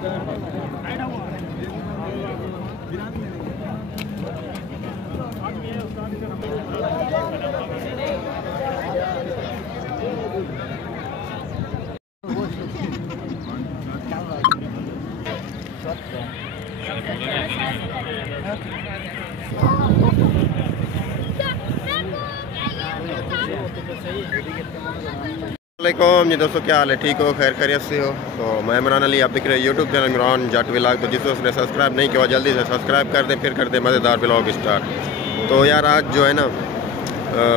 जी दोस्तों, क्या हाल है? ठीक हो? खैर खैरियत से हो? तो मैं इमरान अली, आप दिख रहे हैं यूट्यूब चैनल इमरान जट व्लॉग। तो जिस दोस्त ने सब्सक्राइब नहीं किया जल्दी से सब्सक्राइब कर दें, फिर कर दें मज़ेदार व्लॉग स्टार्ट। तो यार आज जो है ना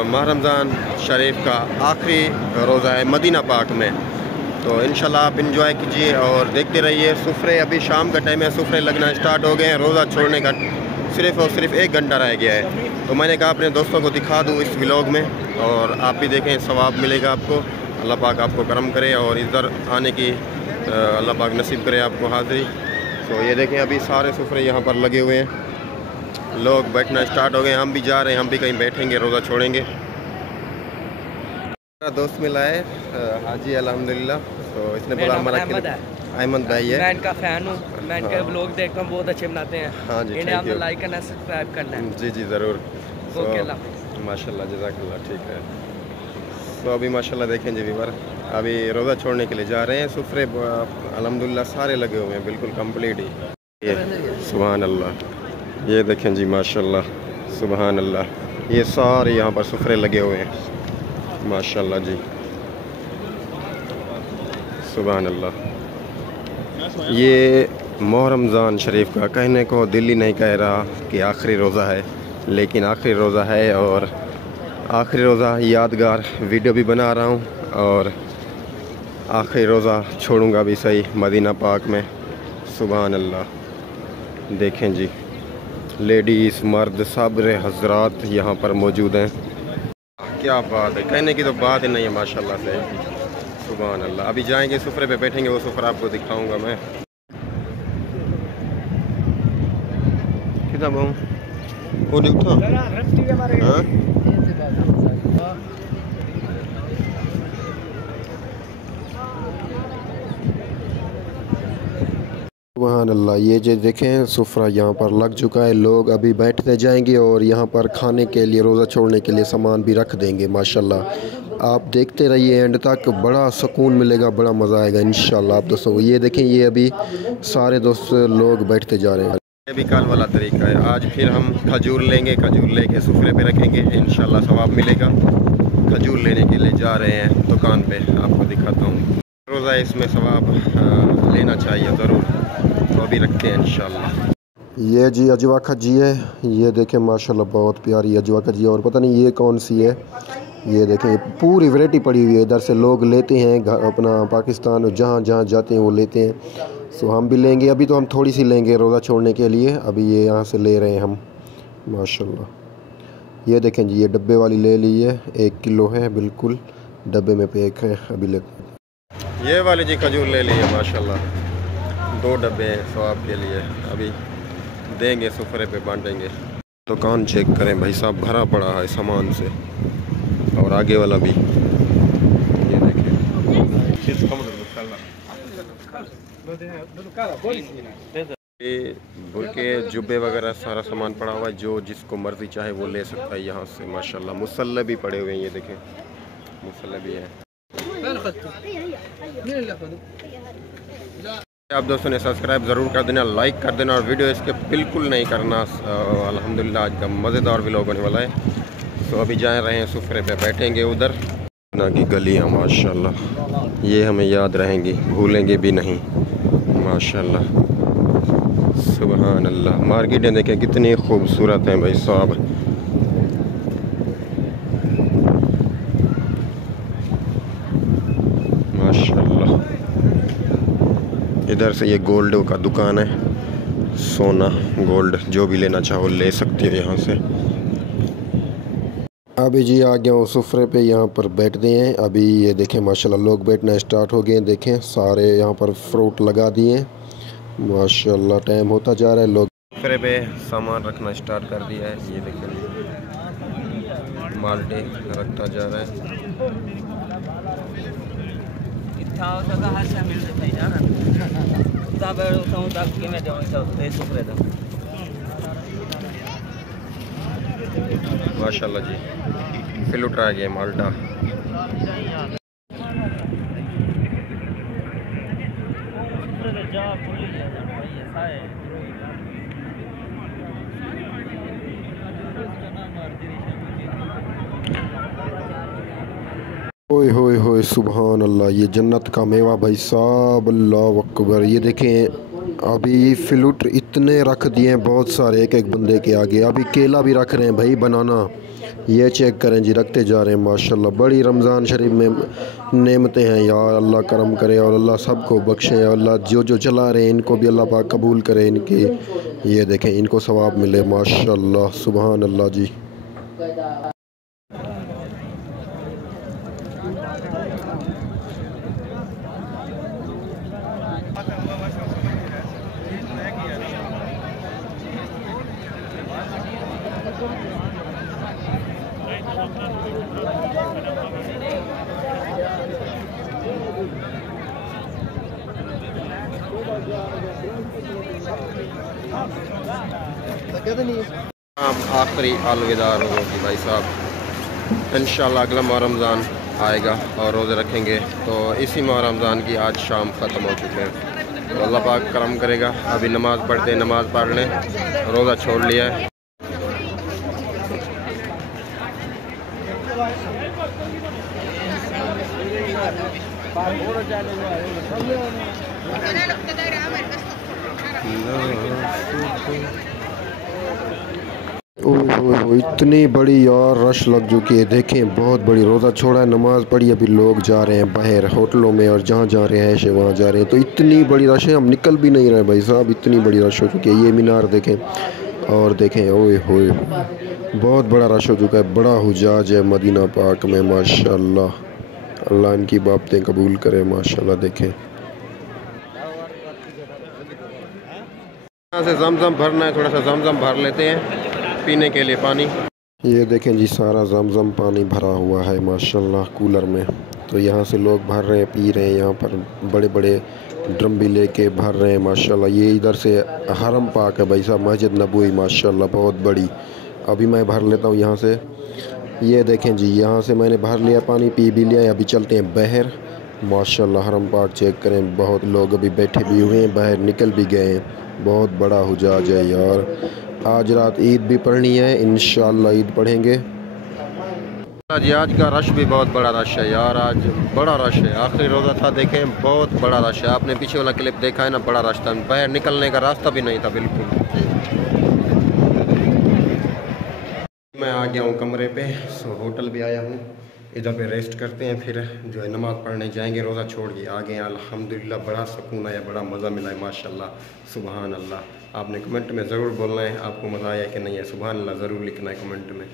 माह रमज़ान शरीफ का आखिरी रोज़ा है मदीना पाक में। तो इंशाल्लाह आप इंजॉय कीजिए और देखते रहिए। सुफरे अभी शाम का टाइम है, सुफरे लगना स्टार्ट हो गए हैं। रोज़ा छोड़ने का सिर्फ़ और सिर्फ 1 घंटा रह गया है। तो मैंने कहा अपने दोस्तों को दिखा दूँ इस व्लॉग में, और आप भी देखें, सवाब मिलेगा आपको। अल्लाह पाक आपको करम करे और इधर आने की अल्लाह पाक नसीब करे आपको हाज़िरी। तो ये देखें अभी सारे सुफरे यहाँ पर लगे हुए हैं, लोग बैठना स्टार्ट हो गए। हम भी जा रहे हैं, हम भी कहीं बैठेंगे, रोज़ा छोड़ेंगे। मेरा दोस्त मिला है हाजी अल्हम्दुलिल्लाह। तो इसने बोला हमारा अहमद भाई है, मैं इनका फ़ैन हूँ, मैं इनके ब्लॉग देखता हूँ, बहुत अच्छे बनाते हैं। हाँ जी, इन्हें आपको लाइक करना, सब्सक्राइब करना है। जी जी ज़रूर। ओके, माशाल्लाह, जज़ाकल्लाह, ठीक है। तो अभी माशाल्लाह देखें जी व्यूअर, अभी रोज़ा छोड़ने के लिए जा रहे हैं। सुफरे अल्हम्दुलिल्लाह सारे लगे हुए हैं, बिल्कुल कंप्लीट ही। ये सुभान अल्लाह, ये देखें जी माशाल्लाह, सुभान अल्लाह, ये सारे यहाँ पर सुफरे लगे हुए हैं माशाल्लाह जी, सुभान अल्लाह। ये माह रमज़ान शरीफ का कहने को दिल ही नहीं कह रहा कि आखिरी रोज़ा है, लेकिन आखिरी रोज़ा है। और आखिरी रोज़ा यादगार वीडियो भी बना रहा हूँ, और आखिरी रोज़ा छोड़ूंगा भी सही मदीना पाक में। सुभान अल्लाह, देखें जी, लेडीज़ मर्द साबरे हजरात यहाँ पर मौजूद हैं। क्या बात है, कहने की तो बात ही नहीं है माशाल्लाह से। सुभान अल्लाह, अभी जाएंगे सुफरे पे बैठेंगे, वो सुफरा आपको दिखाऊंगा मैं। कितना बहु वो उठा हाँ? सुभान अल्लाह, ये जो देखें सुफरा यहाँ पर लग चुका है। लोग अभी बैठते जाएंगे और यहाँ पर खाने के लिए, रोज़ा छोड़ने के लिए सामान भी रख देंगे माशाल्लाह। आप देखते रहिए एंड तक, बड़ा सुकून मिलेगा, बड़ा मज़ा आएगा इंशाल्लाह। आप दोस्तों ये देखें, ये अभी सारे दोस्त लोग बैठते जा रहे हैं। ये भी कल वाला तरीका है। आज फिर हम खजूर लेंगे, खजूर लेके सुफरे पे रखेंगे, इंशाल्लाह सवाब मिलेगा। खजूर लेने के लिए जा रहे हैं दुकान पे, आपको दिखाता हूँ। रोज़ा इसमें सवाब लेना चाहिए ज़रूर, तो अभी रखते हैं इंशाल्लाह। ये जी अजवा खजी है, ये देखें माशाल्लाह बहुत प्यारी अजवा खजी है। और पता नहीं ये कौन सी है, ये देखें पूरी वैरायटी पड़ी हुई है। इधर से लोग लेते हैं, अपना पाकिस्तान जहाँ जहाँ जाते हैं वो लेते हैं। सो हम भी लेंगे, अभी तो हम थोड़ी सी लेंगे रोज़ा छोड़ने के लिए। अभी ये यहाँ से ले रहे हैं हम माशाल्लाह। ये देखें जी, ये डब्बे वाली ले ली है, 1 किलो है, बिल्कुल डब्बे में पैक है। अभी ले ये वाली जी खजूर ले ली है माशाल्लाह, 2 डब्बे हैं सवाब के लिए। अभी देंगे, सुफरे पे बांटेंगे। दुकान चेक करें भाई साहब, भरा पड़ा है सामान से, और आगे वाला भी ये देखिए। ये बुरके जुब्बे वगैरह सारा सामान पड़ा हुआ है, जो जिसको मर्जी चाहे वो ले सकता है यहाँ से माशाल्लाह। मुसल्ले भी पड़े हुए हैं, ये देखें मुसल्ले भी हैं। आप दोस्तों ने सब्सक्राइब ज़रूर कर देना, लाइक कर देना, और वीडियो इसके बिल्कुल नहीं करना। अल्हम्दुलिल्लाह आज का मज़ेदार व्लॉग होने वाला है। तो अभी जा रहे हैं सुफरे पे बैठेंगे उधर ना की गलियाँ माशाल्लाह, ये हमें याद रहेंगी, भूलेंगे भी नहीं माशाल्लाह। सुभान अल्लाह, मार्केटें देखें कितनी खूबसूरत हैं भाई साहब। माशाल्लाह, इधर से ये गोल्ड का दुकान है, सोना गोल्ड जो भी लेना चाहो ले सकती हो यहाँ से। अभी जी आ गया हूँ सुफरे पे, यहाँ पर बैठते हैं। अभी ये देखें माशाल्लाह लोग बैठना स्टार्ट हो गए हैं। देखें सारे यहाँ पर फ्रूट लगा दिए माशाल्लाह, टाइम होता जा रहा है। लोग सुफरे पे सामान रखना स्टार्ट कर दिया है। ये देखें माल्टे रखता जा रहा है। माशाल्लाह जी, फिल्टर आ गया माल्टा। ओए होए होए सुभान अल्लाह, ये जन्नत का मेवा भाई साहब, अल्लाह अकबर। ये देखें अभी फ्लूट इतने रख दिए हैं बहुत सारे, एक एक बंदे के आगे। अभी केला भी रख रहे हैं भाई, बनाना। ये चेक करें जी, रखते जा रहे हैं माशाल्लाह। बड़ी रमज़ान शरीफ में नेमतें हैं यार, अल्लाह करम करे और अल्लाह सबको बख्शे। और अल्लाह जो जो चला रहे हैं इनको भी अल्लाह पाक कबूल करे इनकी। ये देखें इनको सवाब मिले माशाल्लाह, सुभान अल्लाह जी। आखिरी अलविदा रोज़ों की भाई साहब। इंशाल्लाह अगला माह रमज़ान आएगा और रोज़े रखेंगे, तो इसी माह रमज़ान की आज शाम ख़त्म हो चुके हैं। तो अल्लाह पाक करम करेगा। अभी नमाज़ पढ़ते, नमाज़ पढ़ लें, रोज़ा छोड़ लिया है। ओह इतनी बड़ी यार रश लग चुकी है। देखें बहुत बड़ी, रोज़ा छोड़ा है, नमाज़ पढ़ी, अभी लोग जा रहे हैं बाहर होटलों में और जहाँ जा रहे हैं वहाँ जा रहे हैं। तो इतनी बड़ी रश है, हम निकल भी नहीं रहे भाई साहब, इतनी बड़ी रश हो चुकी है। ये मीनार देखें और देखें, ओए होए बहुत बड़ा रश हो चुका है। बड़ा हुजाज है मदीना पाक में माशाल्लाह। अल्लाह इनकी बातें कबूल करे माशाल्लाह। देखें यहाँ से जमजम भरना है, थोड़ा सा जमजम भर लेते हैं पीने के लिए पानी। ये देखें जी, सारा जमजम पानी भरा हुआ है माशाल्लाह कूलर में। तो यहाँ से लोग भर रहे हैं, पी रहे हैं। यहाँ पर बड़े बड़े ड्रम भी लेके भर रहे हैं माशाल्लाह। ये इधर से हरम पाक है भाई साहब, मस्जिद नबवी माशाल्लाह बहुत बड़ी। अभी मैं भर लेता हूँ यहाँ से। ये देखें जी, यहाँ से मैंने भर लिया पानी, पी भी लिया। अभी चलते हैं बाहर माशाल्लाह। हरम पाक चेक करें, बहुत लोग अभी बैठे भी हुए हैं, बाहर निकल भी गए हैं। बहुत बड़ा हुजाज है यार। आज रात ईद भी पढ़नी है, इंशाल्लाह ईद पढ़ेंगे जी। आज का रश भी बहुत बड़ा रश है यार, आज बड़ा रश है। आखिरी रोज़ा था, देखें बहुत बड़ा रश है। आपने पीछे वाला क्लिप देखा है ना, बड़ा रश था, बाहर निकलने का रास्ता भी नहीं था बिल्कुल। मैं आ गया हूँ कमरे पे, होटल भी आया हूँ। इधर पे रेस्ट करते हैं, फिर जो है नमाज़ पढ़ने जाएंगे। रोज़ा छोड़ के आ गए हैं अल्हम्दुलिल्लाह। बड़ा सुकून आया, बड़ा मज़ा मिला है माशाल्लाह, सुभान अल्लाह। आपने कमेंट में ज़रूर बोलना है आपको मज़ा आया कि नहीं है, सुभान अल्लाह ज़रूर लिखना है कमेंट में।